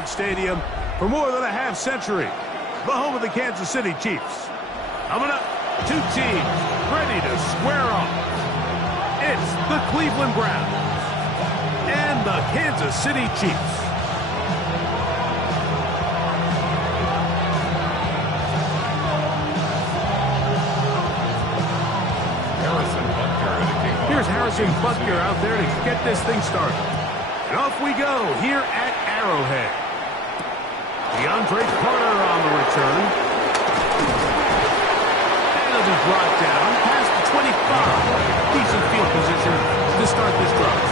Arrowhead Stadium for more than a half-century. The home of the Kansas City Chiefs. Coming up, two teams ready to square off. It's the Cleveland Browns and the Kansas City Chiefs. Here's Harrison Butker out there to get this thing started. And off we go here at Arrowhead. DeAndre Carter on the return. And it'll be brought down past the 25. Decent field position to start this drive.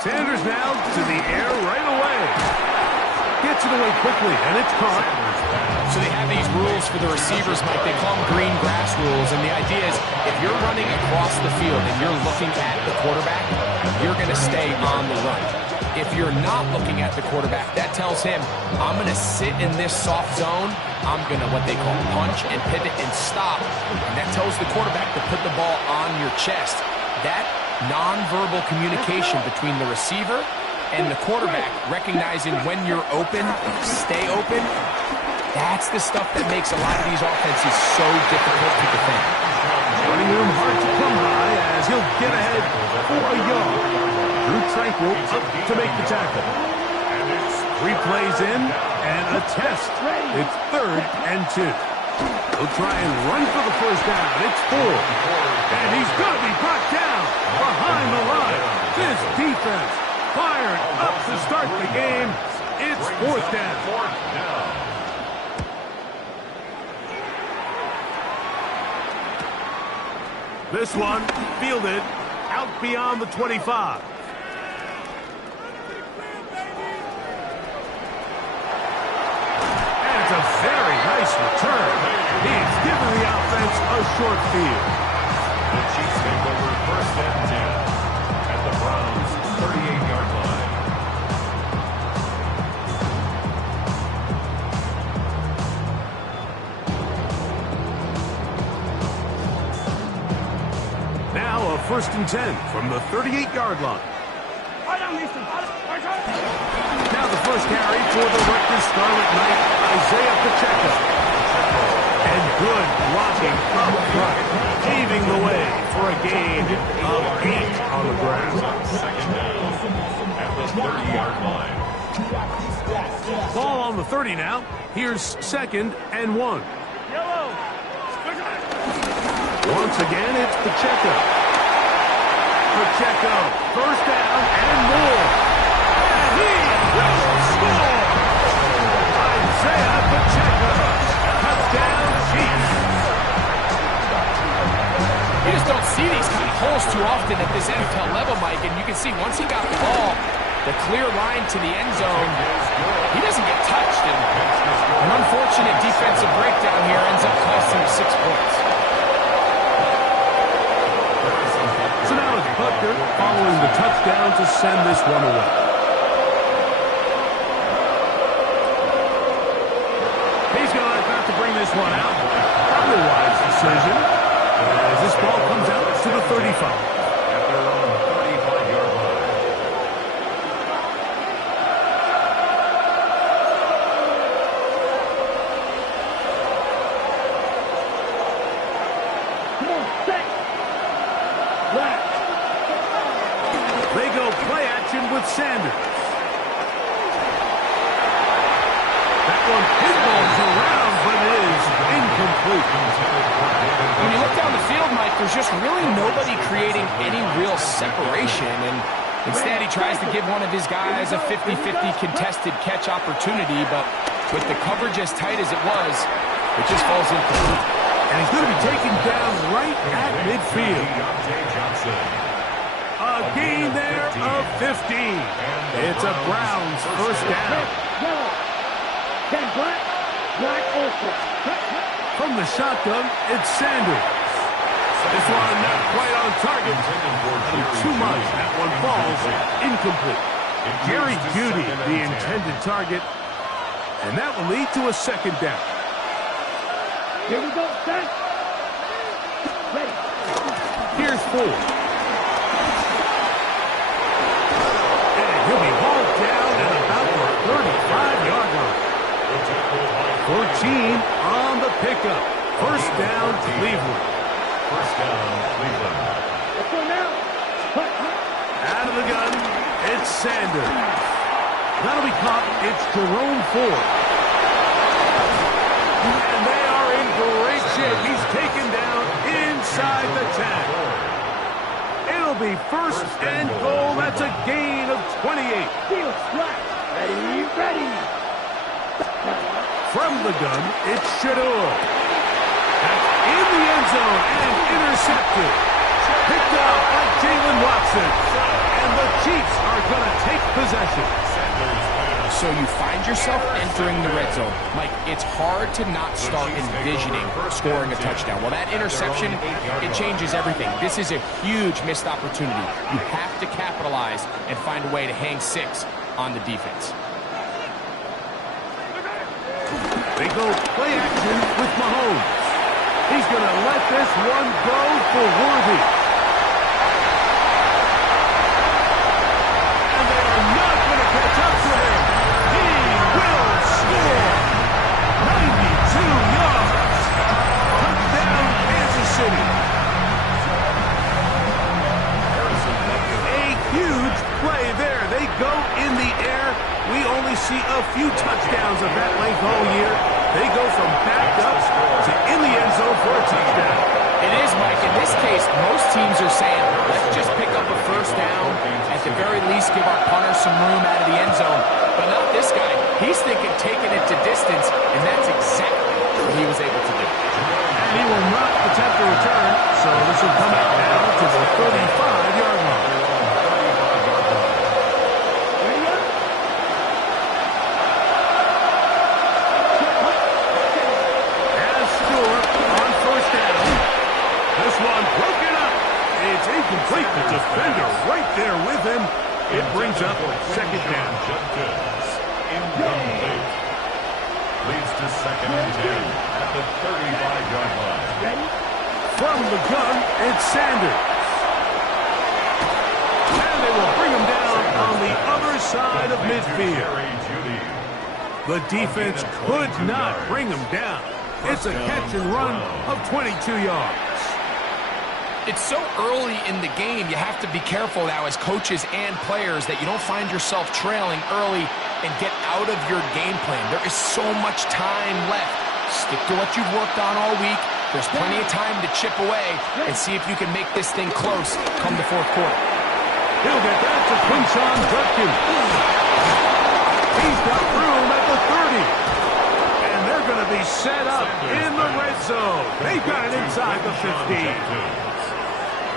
Sanders now to the air right away. Gets it away quickly, and it's caught. So they have these rules for the receivers, Mike. They call them green grass rules, and the idea is if you're running across the field and you're looking at the quarterback, you're going to stay on the run. If you're not looking at the quarterback, that tells him, I'm going to sit in this soft zone. I'm going to, what they call, punch and pivot and stop. And that tells the quarterback to put the ball on your chest. That nonverbal communication between the receiver and the quarterback, recognizing when you're open, stay open, that's the stuff that makes a lot of these offenses so difficult to defend. Running room hard to come by as he'll get ahead for a yard. Drew Tranquil up to make the tackle. 3 plays in and a test. It's 3rd and 2. He'll try and run for the first down. It's 4. And he's going to be brought down behind the line. This defense fired up to start the game. It's 4th down. This one fielded out beyond the 25. And it's a very nice return. He's given the offense a short field. The Chiefs take over 1st and 10 at the Browns' 38-yard line. Now a 1st and 10 from the 38-yard line. Now the first carry for the Rutgers Scarlet Knight, Isaiah Pacheco. And good blocking up front, paving the way for a gain of 8 on the ground. 2nd down at the 30-yard line. Ball on the 30 now. Here's 2nd and 1. Once again, it's Pacheco. Pacheco, first down and more. And he will score! Isaiah Pacheco, touchdown Chiefs. You just don't see these kind of holes too often at this NFL level, Mike, and you can see once he got the ball, the clear line to the end zone, he doesn't get touched, and an unfortunate defensive breakdown here ends up costing him 6 points. So now it's Butker following the touchdown to send this one away. He's going to have to bring this one out. Probably a wise decision as this ball comes out to the 35. At their own 35-yard line. They go play action with Sanders. That one pinballs around, but it is incomplete. When you look down the field, Mike, there's just really nobody creating any real separation, and instead he tries to give one of his guys a 50-50 contested catch opportunity, but with the coverage as tight as it was, it just falls incomplete. And he's going to be taken down right at midfield. A gain there of 15. It's a Browns first down. From the shotgun, it's Sanders. This one not quite on target. Too much. That one falls incomplete. Jerry Jeudy, the intended target. And that will lead to a 2nd down. Here we go, set. Ready. Here's 4. And he'll be hauled down at about the 35-yard line. 14 on the pickup. First down, Cleveland. First down, Cleveland. Let's go now. Out of the gun, it's Sanders. That'll be caught. It's Jerome Ford. And they are in great shape. He's taken down inside the 10. It'll be first and goal. That's a gain of 28. Field strike. Ready, ready. From the gun, it's Shador. That's in the end zone and intercepted. Picked up by Jalen Watson. And the Chiefs are going to take possession. So you find yourself entering the red zone. Mike, it's hard to not start envisioning scoring a touchdown. Well, that interception, it changes everything. This is a huge missed opportunity. You have to capitalize and find a way to hang 6 on the defense. They go play action with Mahomes. He's going to let this one go for Worthy. And they are not going to catch up to him. He will score. 92 yards. Touchdown, Kansas City. A huge play there. They go in the air. We only see a few touchdowns of that length all year. They go from backed up to in the end zone for a touchdown. It is, Mike. In this case, most teams are saying, let's just pick up a first down. At the very least, give our punter some room out of the end zone. But not this guy. He's thinking taking it to distance, and that's exactly what he was able to do. And he will not attempt a return, so this will come out now to the 35-yard line. Incomplete. The defender right there with him. It brings up 2nd down. Incomplete. Leads to 2nd and 10 at the 35-yard line. From the gun, it's Sanders. And they will bring him down on the other side of midfield. The defense could not bring him down. It's a catch and run of 22 yards. It's so early in the game, you have to be careful now as coaches and players that you don't find yourself trailing early and get out of your game plan. There is so much time left. Stick to what you've worked on all week. There's plenty of time to chip away and see if you can make this thing close come the fourth quarter. He'll get that to Quinshon Judkins. He's got room at the 30. And they're going to be set up in the red zone. They've got it inside the 15.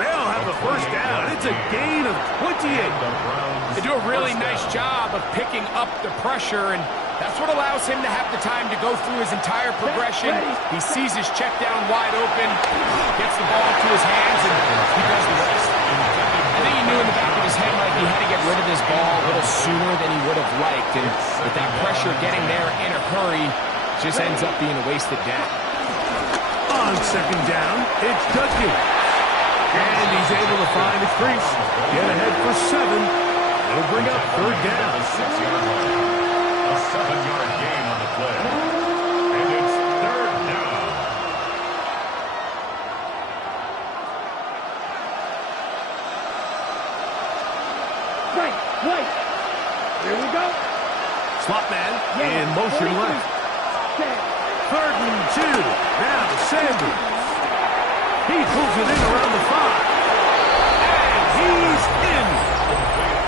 They'll have the first down. It's a gain of 28. They do a really nice job of picking up the pressure, and that's what allows him to have the time to go through his entire progression. He sees his check down wide open, gets the ball into his hands, and he does the rest. I think he knew in the back of his head, Mike, he had to get rid of this ball a little sooner than he would have liked, and with that pressure getting there in a hurry, just ends up being a wasted down. On second down, it's Judkins. And he's able to find a crease. Get ahead for 7. It'll bring up third down. 6-yard line. A 7-yard gain on the play. And it's third down. Right, right. Here we go. Slot man in motion left. Set. 3rd and 2. Now Sanders. He pulls it in around the 5. And he's in.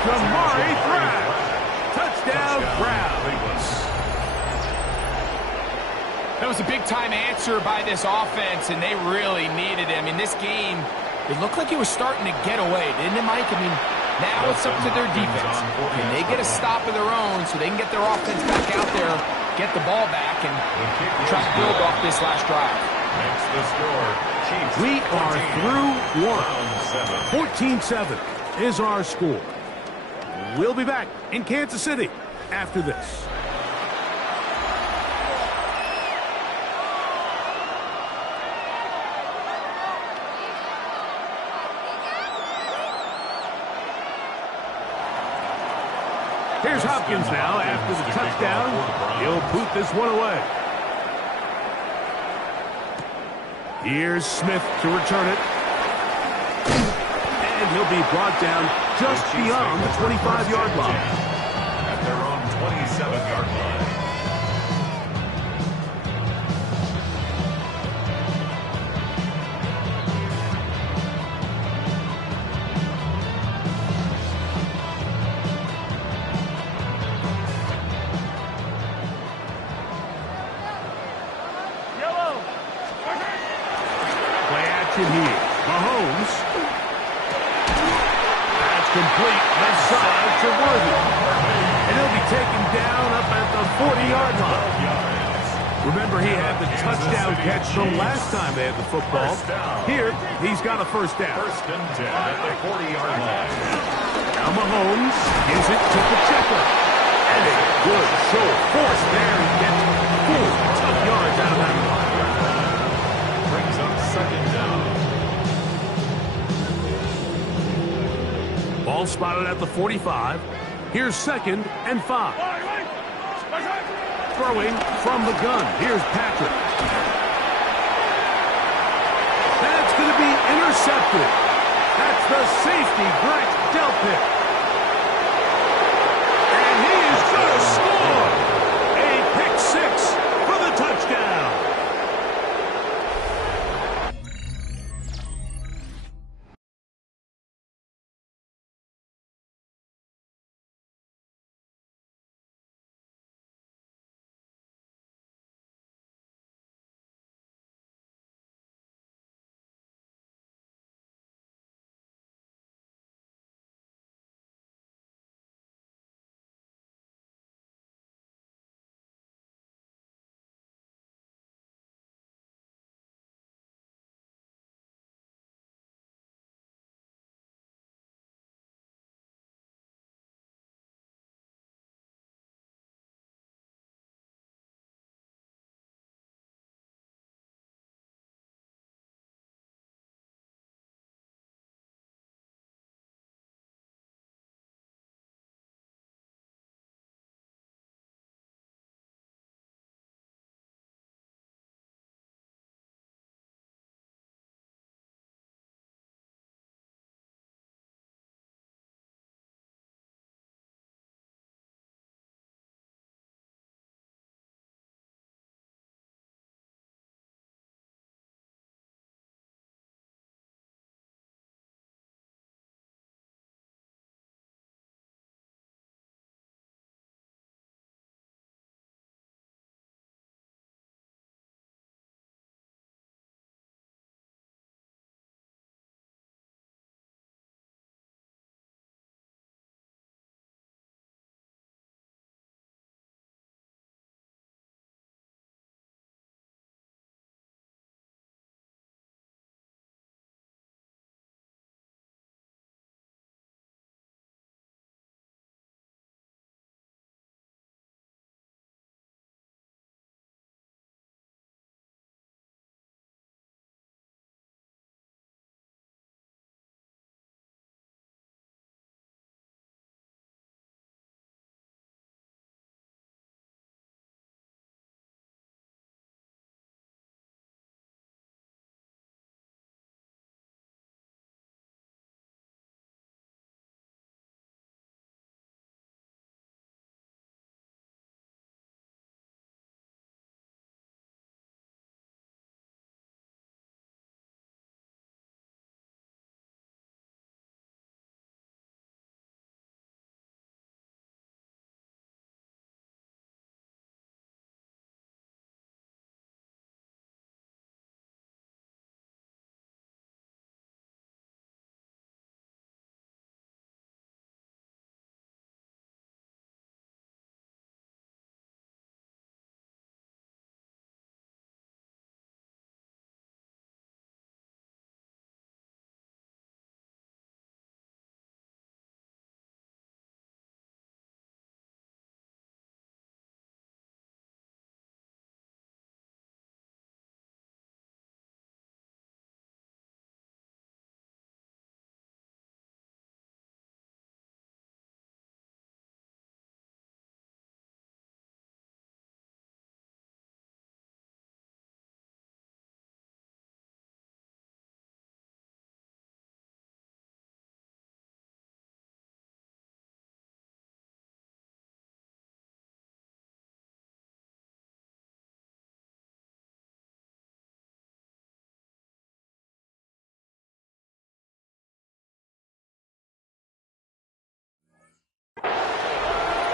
Jamari Thrash. Touchdown, Browns. That was a big-time answer by this offense, and they really needed him. In this game, it looked like he was starting to get away, didn't it, Mike? I mean, now it's up to their defense. Can they get a stop of their own so they can get their offense back out there, get the ball back, and try to build off this last drive? Makes the score. Chiefs We are 14, through 1. Browns 7. 14-7 is our score. We'll be back in Kansas City after this. Here's Hopkins now after the touchdown. He'll boot this one away. Here's Smith to return it. And he'll be brought down just beyond the 25-yard line. At their own 27-yard line. Play action here. Mahomes. That's complete. Left side to Worthy. And he'll be taken down up at the 40-yard line. Remember, he had the touchdown catch from last time they had the football. Here, he's got a first down. 1st and 10 at the 40-yard line. Now Mahomes gives it to Pacheco. And a good show of force there. He gets 4 tough yards out of that one. Brings up 2nd down. Ball spotted at the 45. Here's 2nd and 5. Throwing from the gun. Here's Patrick. That's going to be intercepted. That's the safety, Greg Delpit.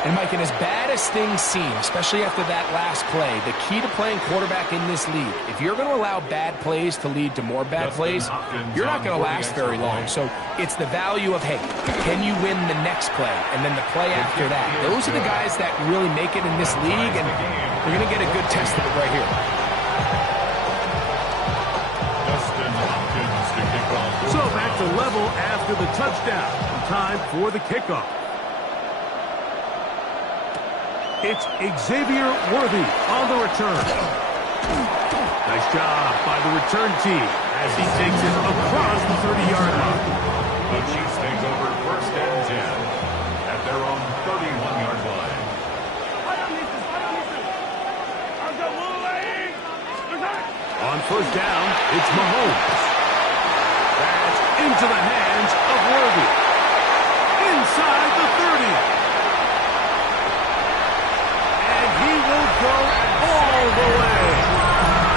And, Mike, and as bad as things seem, especially after that last play, the key to playing quarterback in this league, if you're going to allow bad plays to lead to more bad plays, you're not going to last very long. So it's the value of, hey, can you win the next play and then the play after that? Those are the guys that really make it in this league, and you're going to get a good test of it right here. So back to level after the touchdown. Time for the kickoff. It's Xavier Worthy on the return. Nice job by the return team as he takes it across the 30-yard line. The Chiefs take over first and 10 at their own 31-yard line. On first down, it's Mahomes. That's into the hands of Worthy. Inside the 30. He will go all the way.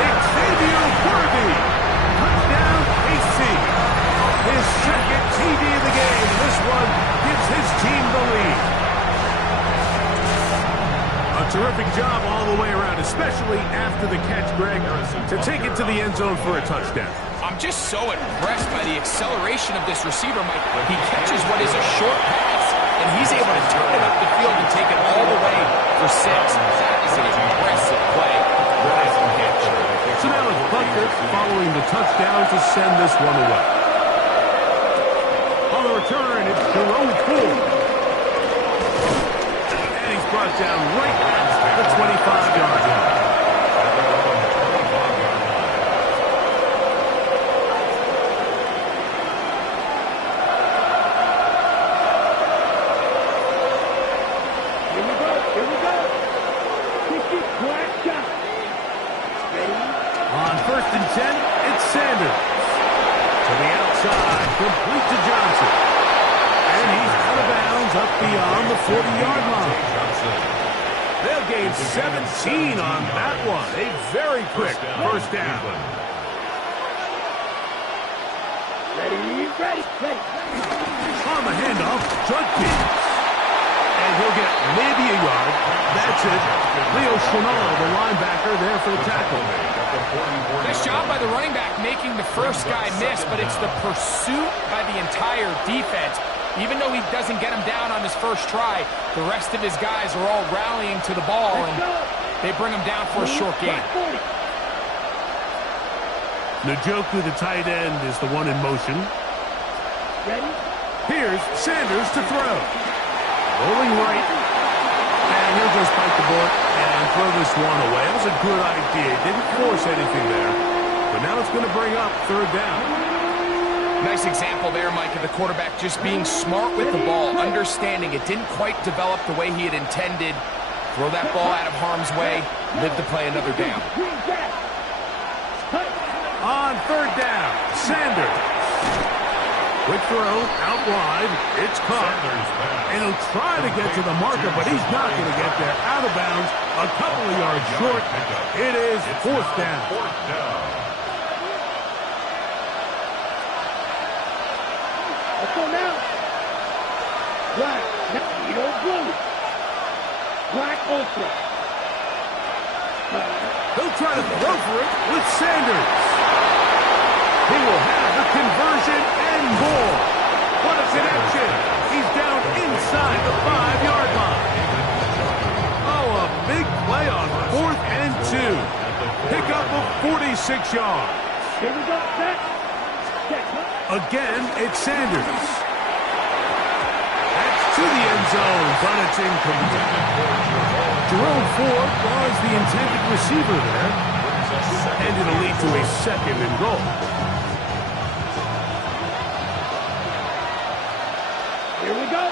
Xavier Worthy. Touchdown, KC. His second TD of the game. This one gives his team the lead. A terrific job all the way around, especially after the catch, Greg, to take it to the end zone for a touchdown. I'm just so impressed by the acceleration of this receiver, Mike. He catches what is a short pass, and he's able to turn it up the field and take it all the way for 6. That is an impressive play. So now it's Butker following the touchdown to send this one away. On the return, it's Jerome Ford. And he's brought down right at the 25-yard line. On first and 10, it's Sanders. To the outside, complete to Johnson. And he's out of bounds up beyond the 40-yard line. They'll gain 17 on that one. A very quick first down. Ready. On the handoff, Judkins. And he'll get maybe a yard. That's it. Leo Chenal, the linebacker, there for the tackle. Nice job by the running back making the first guy miss, but it's the pursuit by the entire defense. Even though he doesn't get him down on his first try, the rest of his guys are all rallying to the ball, and they bring him down for a short gain. Njoku, the tight end, is the one in motion. Ready? Here's Sanders to throw. Rolling right. And he'll just bite the bullet and throw this one away. It was a good idea. Didn't force anything there. But now it's going to bring up third down. Nice example there, Mike, of the quarterback just being smart with the ball, understanding it didn't quite develop the way he had intended. Throw that ball out of harm's way, live to play another down. On third down, Sanders. Quick throw, out wide. It's caught. And he'll try to get to the marker, but he's not going to get there. Out of bounds, a couple of yards short. It is fourth down. Let's go now. Black. Nito blue. Black ultra. He'll try to throw for it with Sanders. He will have the conversion and more. What a connection. He's down inside the 5-yard line. Oh, a big play on 4th and 2. Pick up of 46 yards. Here we go. Set. Again, it's Sanders. That's to the end zone, but it's incomplete. Jerome Ford was the intended receiver there. And it'll lead to a second and goal. Here we go.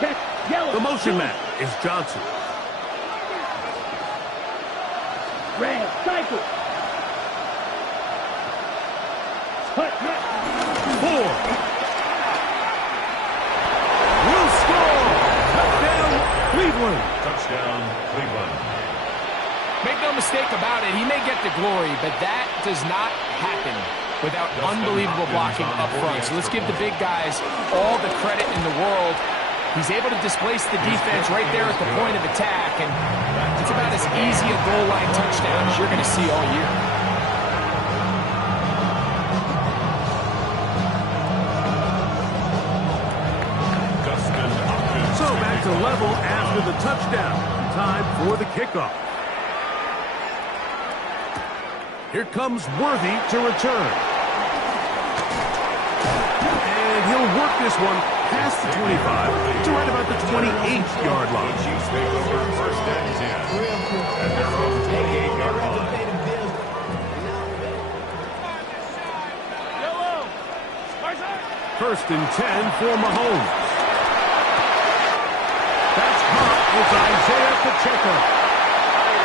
Catch yellow. The motion man is Johnson. Red cycle. Ford will score. Touchdown, Cleveland. Touchdown, Cleveland. Make no mistake about it, he may get the glory, but that does not happen without unbelievable blocking up front. So let's give the big guys all the credit in the world He's able to displace the defense right there at the point of attack, and it's about as easy a goal line touchdown as you're going to see all year. So back to level after the touchdown. Time for the kickoff. Here comes Worthy to return. And he'll work this one past the 25 to right about the 28-yard line. Chiefs take over first and 10 at their own 28-yard line. First and 10 for Mahomes. That's caught with Isaiah Pacheco.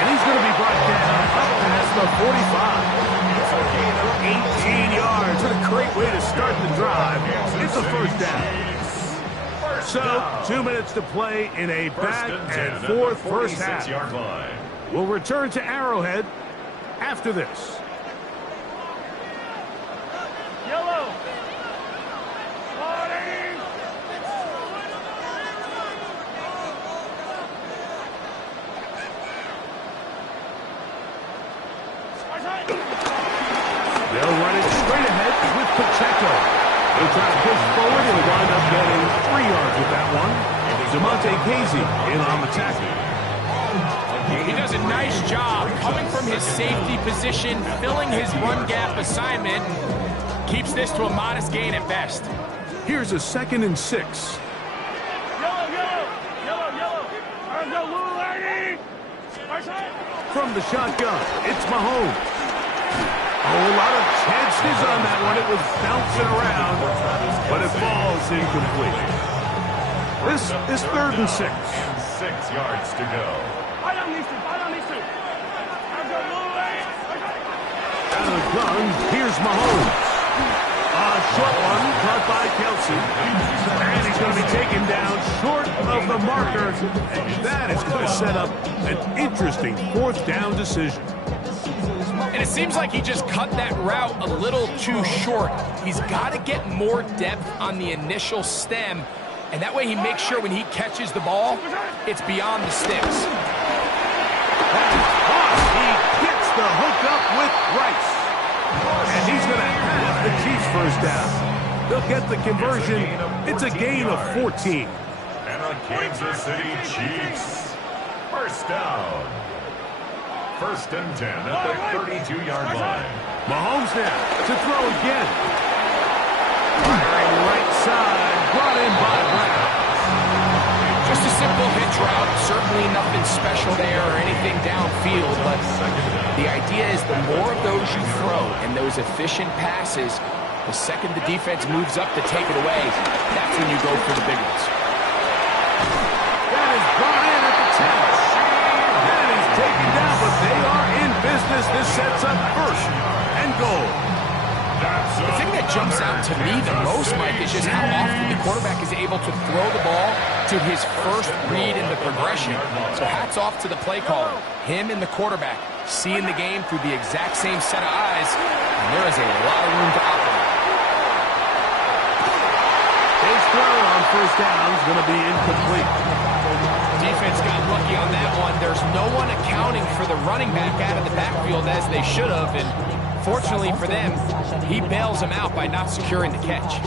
And he's going to be brought down up past the 45. 18 yards. What a great way to start the drive. It's a first down. So, 2 minutes to play in a back-and-forth first half. We'll return to Arrowhead after this. Yellow. They'll run it straight ahead with Pacheco. They'll try to push forward and wind up getting 3 yards with that one. DeMonte Casey in on the tackle. He does a nice job coming from his safety position, filling his run gap assignment. Keeps this to a modest gain at best. Here's a 2nd and 6. From the shotgun, it's Mahomes. Oh, a lot of chances on that one. It was bouncing around, but it falls incomplete. This is 3rd and 6. And 6 yards to go. Out of the gun, here's Mahomes. A short one caught by Kelsey. And he's going to be taken down short of the marker. And that is going to set up an interesting 4th down decision. And it seems like he just cut that route a little too short. He's got to get more depth on the initial stem, and that way he makes sure when he catches the ball, it's beyond the sticks. That is caught. He gets the hook up with Rice. And he's going to have the Chiefs first down. They'll get the conversion. It's a gain of 14. And the Kansas City Chiefs, first down. First and 10 at the 32-yard line. Mahomes now to throw again. Firing right side, brought in by Brown. Just a simple hitch route, certainly nothing special there or anything downfield, but the idea is the more of those you throw and those efficient passes, the second the defense moves up to take it away, that's when you go for the big ones. That is brought in at the 10. That is taken down, but they are in business. This sets up 1st and goal. The thing that jumps out to me the most, Mike, is just how often the quarterback is able to throw the ball to his first read in the progression. So hats off to the play caller. Him and the quarterback seeing the game through the exact same set of eyes, and there is a lot of room to operate. His throw on first down is going to be incomplete. Defense got lucky on that one. There's no one accounting for the running back out of the backfield as they should have, and fortunately for them, he bails them out by not securing the catch.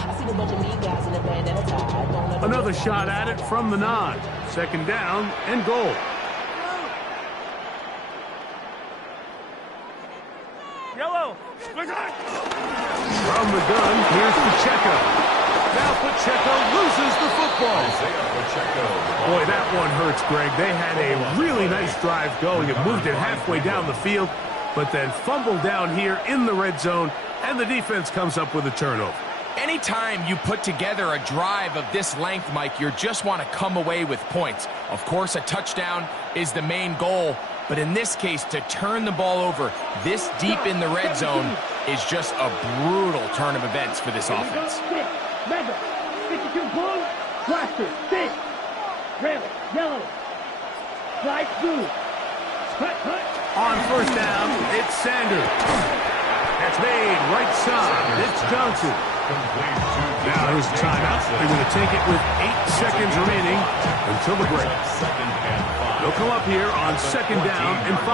Another shot at it from the 9. 2nd down and goal. Yellow. From the gun, here's Pacheco. Now Pacheco loses the football. Boy, that one hurts, Greg. They had a really nice drive going. It moved it halfway down the field, but then fumbled down here in the red zone, and the defense comes up with a turnover. Anytime you put together a drive of this length, Mike, you just want to come away with points. Of course, a touchdown is the main goal, but in this case, to turn the ball over this deep in the red zone is just a brutal turn of events for this offense. Mega, 52 blue, blaster, 6, red, yellow, light blue, cut. On first down, it's Sanders. That's made right side. It's Johnson. Now here's the timeout. They're going to take it with 8 seconds remaining until the break. They'll come up here on 2nd down and 5.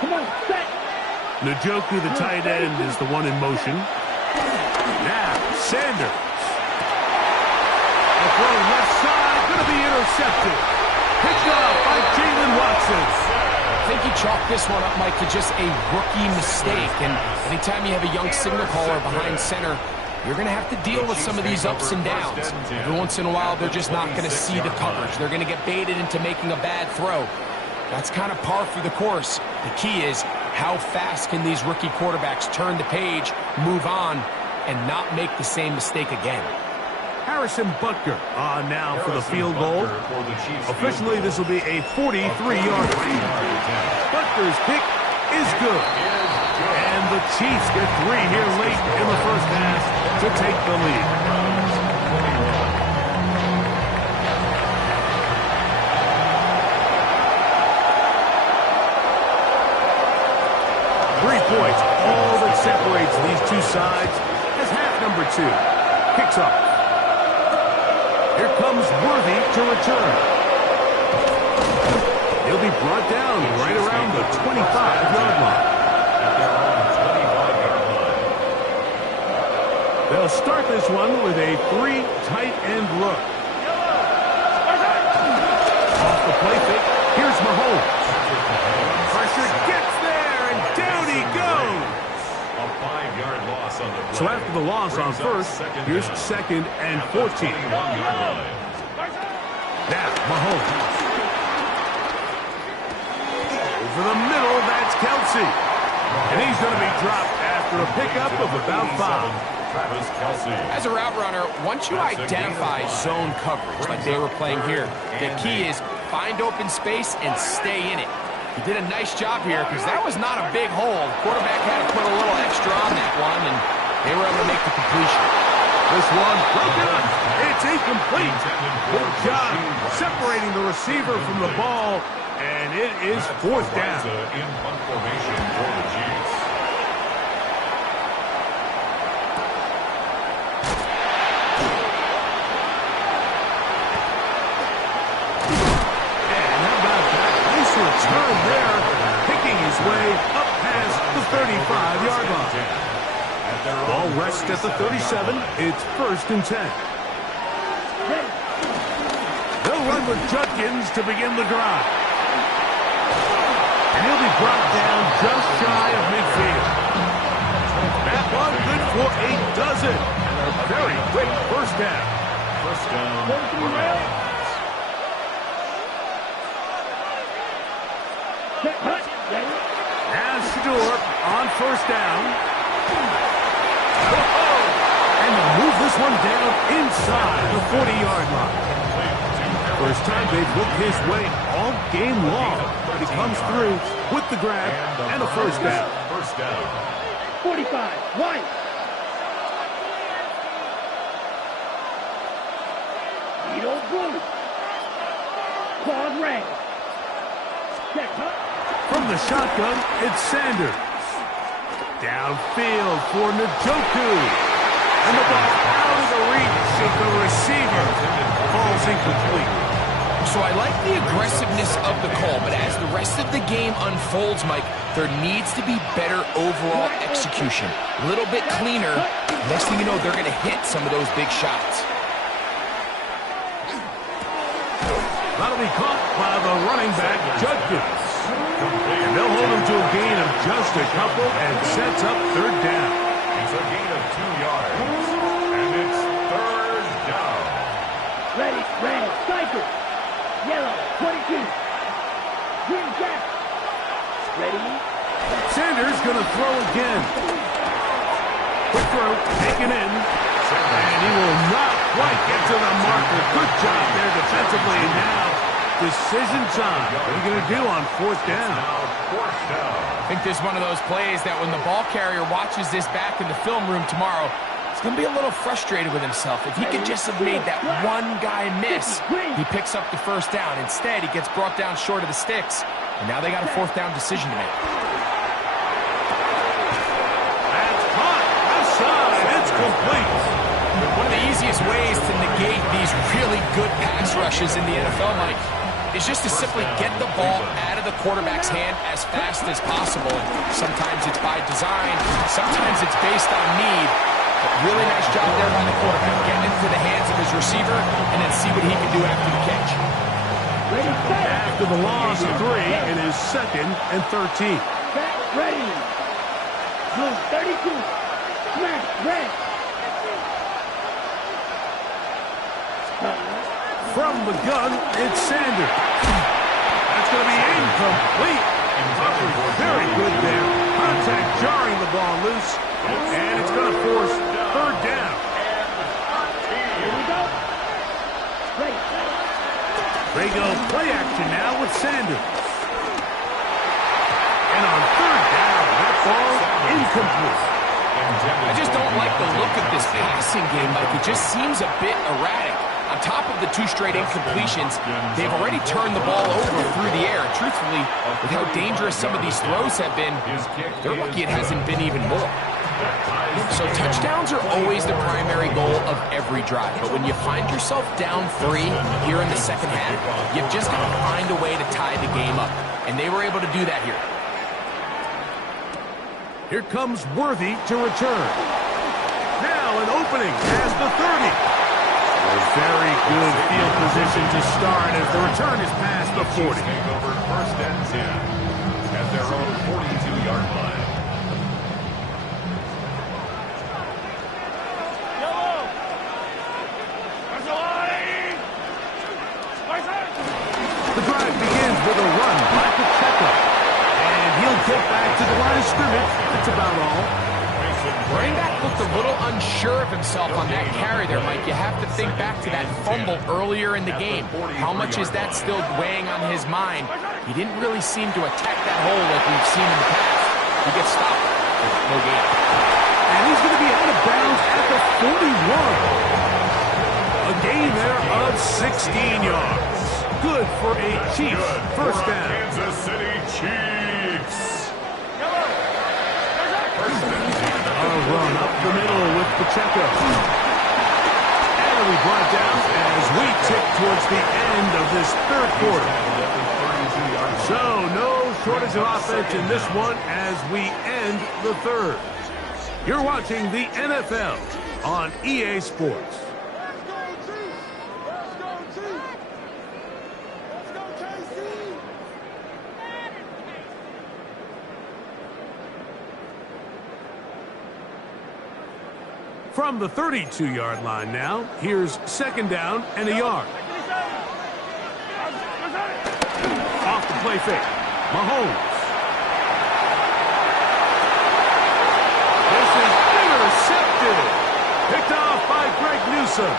Come on, set. Njoku, the tight end, is the one in motion. Now, Sanders. A throw left side, going to be intercepted. Picked up by Jalen Watson. I think you chalk this one up, Mike, to just a rookie mistake. And anytime you have a young signal caller behind center, you're going to have to deal with some of these ups and downs. Every once in a while, they're just not going to see the coverage. They're going to get baited into making a bad throw. That's kind of par for the course. The key is how fast can these rookie quarterbacks turn the page, move on, and not make the same mistake again. Harrison Butker on now for the field goal. Officially, this will be a 43-yard field. Butker's kick is good. And the Chiefs get 3 here late in the first half to take the lead. Points, all that separates these two sides as half number 2 kicks off. Here comes Worthy to return. He'll be brought down right around the 25-yard line. They'll start this one with a 3 tight end look. Off the play fake, here's Mahomes. Pressure gets there, and down he goes. A 5-yard loss on the play. So after the loss on first, here's 2nd and 14. Now, Mahomes. Over the middle, that's Kelsey. And he's going to be dropped after a pickup of about 5. As a route runner, once you identify zone coverage like they were playing here, the key is find open space and stay in it. He did a nice job here because that was not a big hole. Quarterback had to put a little extra on that one, and they were able to make the completion. This one broken up. It's incomplete. Good job separating the receiver from the ball, and it is 4th down. In punt formation for the Chiefs. Return there, picking his way up past the 35-yard line. Ball rests at the 37. It's 1st and 10. They'll run with Judkins to begin the drive. And he'll be brought down just shy of midfield. That one good for a dozen. A very quick first down. First down. Now Stewart on 1st down. And they'll move this one down inside the 40-yard line. First time they've looked his way all game long. But he comes through with the grab and a first down. 45, White. Edo Blue. Claude Ray. Check, From the shotgun, it's Sanders. Downfield for Njoku. And the ball out of the reach of the receiver. Falls incomplete. So I like the aggressiveness of the call, but as the rest of the game unfolds, Mike, there needs to be better overall execution. A little bit cleaner. Next thing you know, they're going to hit some of those big shots. That'll be caught by the running back, Judkins. And they'll hold him to a gain of just a couple and sets up 3rd down. It's a gain of 2 yards. And it's 3rd down. Ready, red, striker. Yellow, 22. Green jack. Ready. Sanders going to throw again. Quick throw, taken in. And he will not quite get to the marker. Good job there defensively. Now, decision time. What are you going to do on 4th down? I think there's one of those plays that when the ball carrier watches this back in the film room tomorrow, he's going to be a little frustrated with himself. If he could just have made that one guy miss, he picks up the first down. Instead, he gets brought down short of the sticks, and now they got a 4th down decision to make. complete. One of the easiest ways to negate these really good pass rushes in the NFL, Mike, is just to simply get the ball out of the quarterback's hand as fast as possible. Sometimes it's by design, sometimes it's based on need. But really nice job there by the quarterback, getting into the hands of his receiver and then see what he can do after the catch. After the loss of 3, it is 2nd and 13. Ready. Blue 32. Smash. Red. From the gun, it's Sanders. That's going to be incomplete. Very good there. Contact jarring the ball loose. And it's going to force 3rd down. Here we go. Ready. They go play action now with Sanders. And on 3rd down, that ball incomplete. I just don't like the look of this passing game, Mike. It just seems a bit erratic. On top of the 2 straight incompletions, they've already turned the ball over through the air. And truthfully, with how dangerous some of these throws have been, they're lucky it hasn't been even more. So touchdowns are always the primary goal of every drive. But when you find yourself down 3 here in the second half, you've just got to find a way to tie the game up. And they were able to do that here. Here comes Worthy to return. Now an opening as the 30. A very good field position to start as the return is past the 40. Take over 1st and 10 at their own 42-yard line. The drive begins with a run by Pacheco. And he'll get back to the line of scrimmage. That's about all. Running back looked a little unsure of himself on that carry there, Mike. You have to think back to that fumble earlier in the game. How much is that still weighing on his mind? He didn't really seem to attack that hole like we've seen in the past. He gets stopped. No gain. And he's going to be out of bounds at the 41. A gain there of 16 yards. Good for a Chiefs first down. Kansas City Chiefs. A run up the middle with Pacheco. And we brought down as we tick towards the end of this 3rd quarter. So no shortage of offense in this one as we end the 3rd. You're watching the NFL on EA Sports. From the 32-yard line now, here's 2nd down and a yard. Off the play fake. Mahomes. This is intercepted. Picked off by Greg Newsome.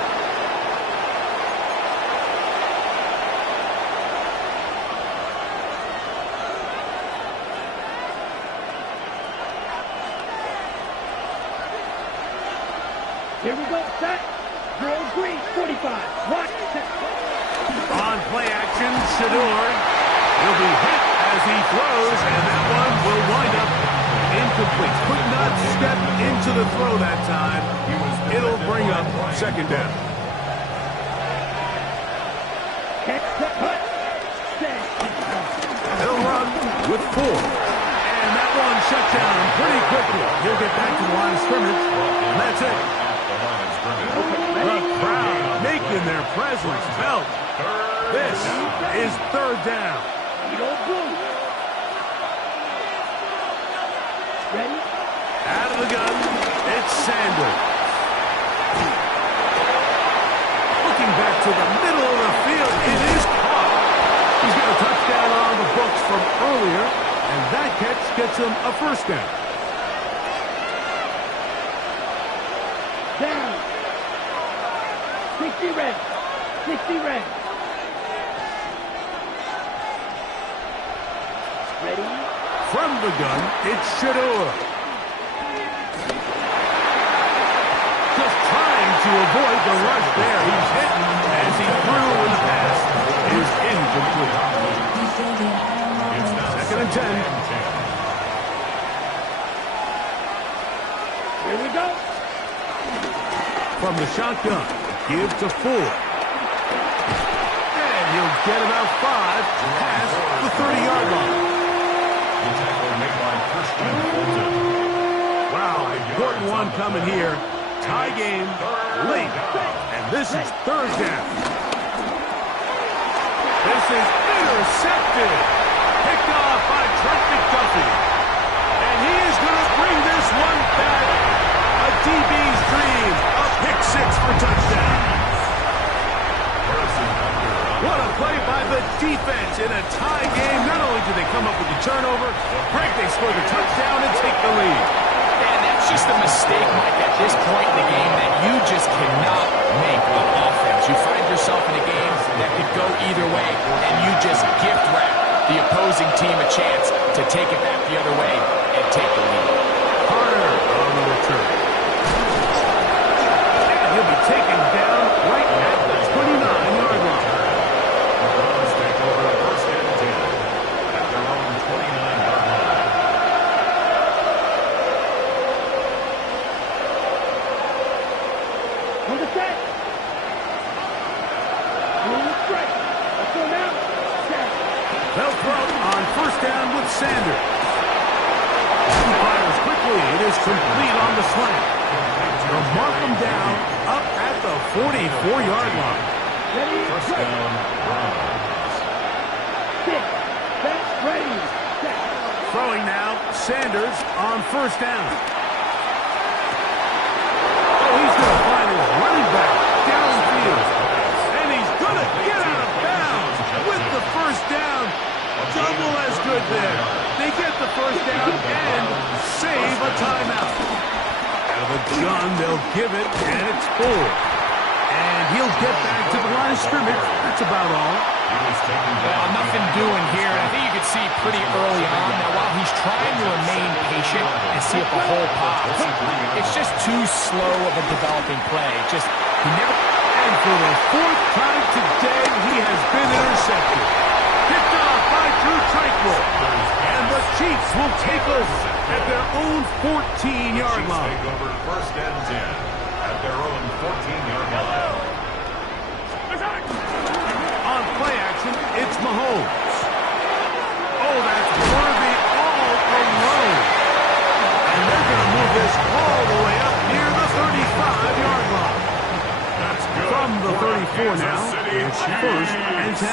Here we go. Set. Drill green. 45. Watch. On play action, Shador will be hit as he throws, and that one will wind up incomplete. Could not step into the throw that time. It'll bring up 2nd down. He'll run with 4. And that one shut down pretty quickly. He'll get back to the line of scrimmage, and that's it. The crowd making their presence felt. This is 3rd down. Ready? Out of the gun, it's Sanders. Looking back to the middle of the field, it is caught. He's got a touchdown on the books from earlier, and that catch gets him a 1st down. Down. 60 red. 60 red. Ready? From the gun, it's Shador. Just trying to avoid the rush there. He's hit as he threw in the pass. Is incomplete. 2nd and 10. Here we go. From the shotgun, give to Ford. And he'll get about 5 past the 30-yard line. The tackle made by Christian Fulton. Wow, important one coming here. Tie game, late, and this is third down. This is intercepted. Picked off by Trent McDuffie. And he is going to bring this one back. A DB's dream. A pick 6 for touchdown. What a play by the defense in a tie game. Not only did they come up with the turnover, Greg, they score the touchdown and take the lead. And that's just a mistake, Mike, at this point in the game that you just cannot make on offense. You find yourself in a game that could go either way, and you just gift wrap the opposing team a chance to take it back the other way and take the lead. Carter on the return. And he'll be taken down right at the 29-yard line. The Browns take over first and 10 at their own 29-yard line. On the set. On the strike. Let's go now. Set. They'll throw on first down with Sanders. He fires quickly. It is complete on the slant. They'll mark him down up at the 44-yard line. Ready. First Set. down, Browns. 6. Set. Ready. Set. Throwing now, Sanders on first down. Oh, he's going to find his running back downfield. And he's going to get out of bounds with the first down. Double as good there. They get the first down and save a timeout. Out of the gun, they'll give it, and it's Ford. And he'll get back to the line of scrimmage. That's about all. Well, nothing doing here. I think you could see pretty early on. Now, while he's trying to remain patient and see if the hole pops, it's just too slow of a developing play. He never... And for the 4th time today, he has been intercepted. Picked off by Drew Tranquill. And the Chiefs will take over at their own 14-yard line. Take over first and 10 at their own 14-yard line. On play action, it's Mahomes. Oh, that's worthy all alone. And they're going to move this all the way up near the 35-yard line. That's good. From the 34 now, Kansas City it's Chiefs. first and 10.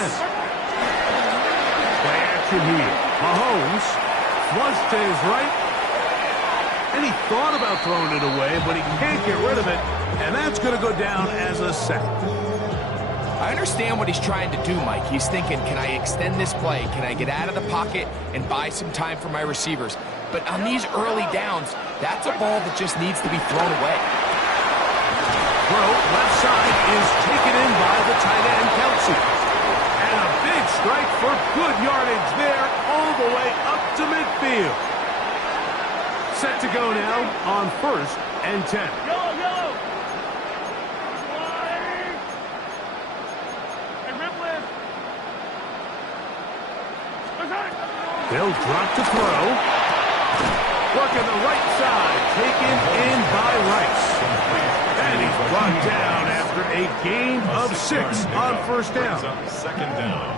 Play action here. Mahomes flushed to his right. And he thought about throwing it away, but he can't get rid of it. And that's going to go down as a sack. I understand what he's trying to do, Mike. He's thinking, can I extend this play? Can I get out of the pocket and buy some time for my receivers? But on these early downs, that's a ball that just needs to be thrown away. Throw left side is taken in by the tight end, Kelsey. And a big strike for good yardage there all the way up to midfield. Set to go now on first and 10. Yellow, yellow. They'll drop to throw. Working the right side. Taken in by Rice. And he's brought down after a gain of 6 on first down. Second down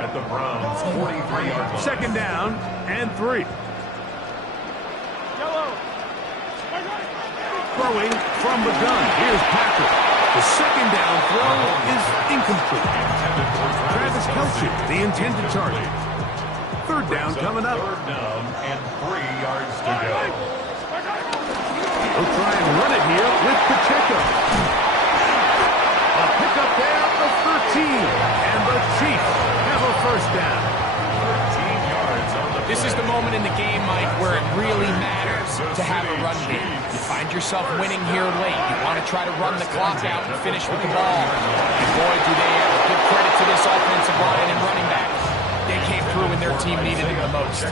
at the Browns' 43-yard line. Second down and 3. Throwing from the gun. Here's Patrick. The second down throw is incomplete. Travis Kelce, the intended target. Third down coming up. Third down and 3 yards to go. They'll try and run it here with Pacheco. A pickup there of 13. And the Chiefs have a first down. 13 yards on the This is the moment in the game, Mike, where it really matters to have a run game. You find yourself winning here late. You want to try to run the clock out and finish with the ball. And boy, do they ever. Give credit to this offensive line and running back. They came through when their team needed it the most.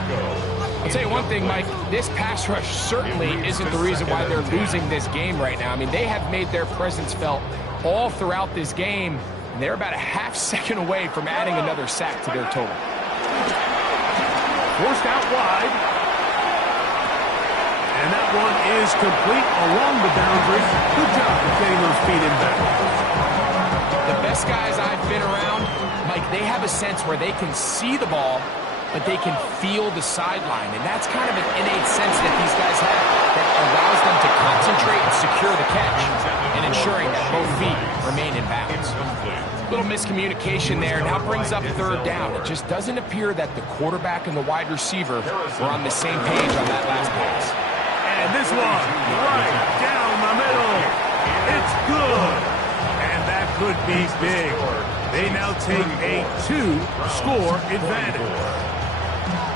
I'll tell you one thing, Mike. This pass rush certainly isn't the reason why they're losing this game right now. I mean, they have made their presence felt all throughout this game, and they're about a half second away from adding another sack to their total. Forced out wide. And that one is complete along the boundary. Good job of getting those feet in back. The best guys I've been around, Mike, they have a sense where they can see the ball, but they can feel the sideline. And that's kind of an innate sense that these guys have that allows them to concentrate and secure the catch and ensuring that both feet remain in bounds. Little miscommunication there. Now brings up third down. It just doesn't appear that the quarterback and the wide receiver were on the same page on that last pass. And this one, right down the middle. It's good. And that could be big. They now take a 2-score advantage.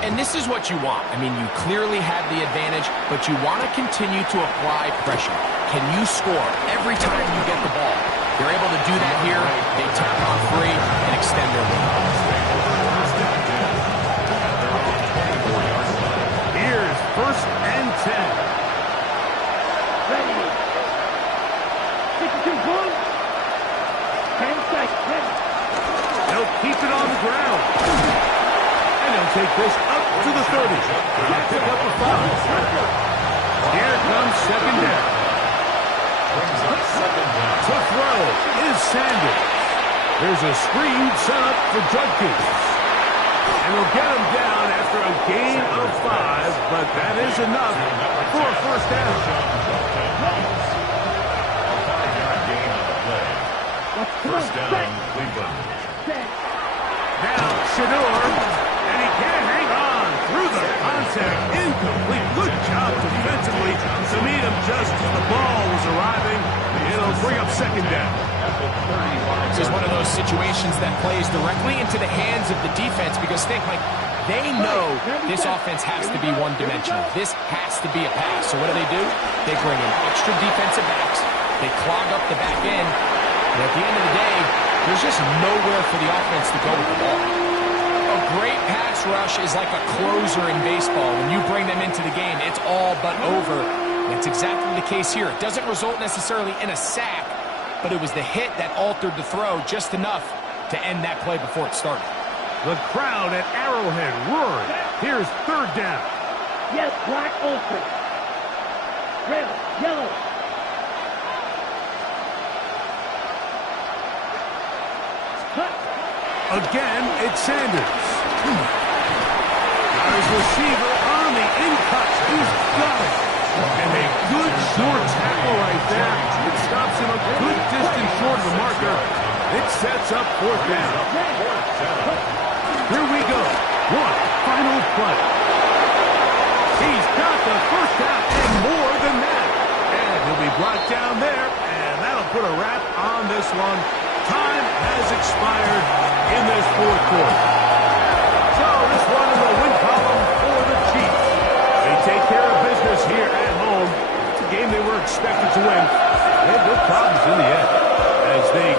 And this is what you want. I mean, you clearly have the advantage, but you want to continue to apply pressure. Can you score every time you get the ball? They're able to do that here. They tap on 3 and extend their lead. Here's 1st and 10. Ready. 62 points. 10 seconds. Ready. They'll keep it on the ground. And they'll take this up to the 30. They'll pick up a 5. Here comes 2nd down. To throw is Sanders. There's a screen set up for Judkins. And he'll get him down after a gain of 5, but that is enough for a 1st down. First down, Cleveland. Now Shador, and he can't hang on through the contact. Incomplete. Good job defensively to meet him just as the ball was arriving. It'll bring up 2nd down. This is one of those situations that plays directly into the hands of the defense because think, like, they know this offense has to be one-dimensional. This has to be a pass. So what do? They bring in extra defensive backs. They clog up the back end. And at the end of the day, there's just nowhere for the offense to go with the ball. A great pass rush is like a closer in baseball. When you bring them into the game, it's all but over. That's exactly the case here. It doesn't result necessarily in a sack, but it was the hit that altered the throw just enough to end that play before it started. The crowd at Arrowhead roaring. Here's 3rd down. Yes, black ultra. Red, yellow. Cut. Again, it's Sanders. Got his receiver on the in-cut. He's got it. And a good short tackle right there. It stops him a good distance short of the marker. It sets up 4th down. Here we go. One final play. He's got the 1st down and more than that. And he'll be brought down there, and that'll put a wrap on this one. Time has expired in this 4th quarter. So this one in the win column for the Chiefs. They take care of business here at home. It's a game they were expected to win. They had no problems in the end as they